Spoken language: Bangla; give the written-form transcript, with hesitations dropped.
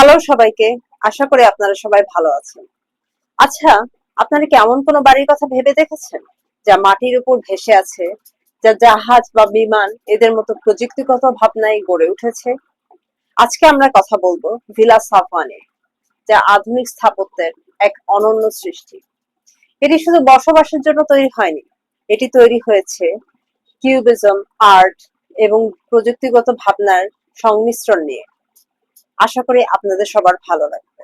হ্যালো সবাইকে। আশা করি আপনারা সবাই ভালো আছেন। আচ্ছা, আপনারা কি এমন কোনো বাড়ির কথা ভেবে দেখেছেন যা মাটির উপর ভেসে আছে, যা জাহাজ বা বিমান এদের মতো প্রযুক্তিগত ভাবনায় গড়ে উঠেছে? আজকে আমরা কথা বলবো ভিলা সাফওয়া নিয়ে, যা আধুনিক স্থাপত্যের এক অনন্য সৃষ্টি। এটি শুধু বসবাসের জন্য তৈরি হয়নি, এটি তৈরি হয়েছে কিউবিজম, আর্ট এবং প্রযুক্তিগত ভাবনার সংমিশ্রণ নিয়ে। আশা করি আপনাদের সবার ভালো লাগবে।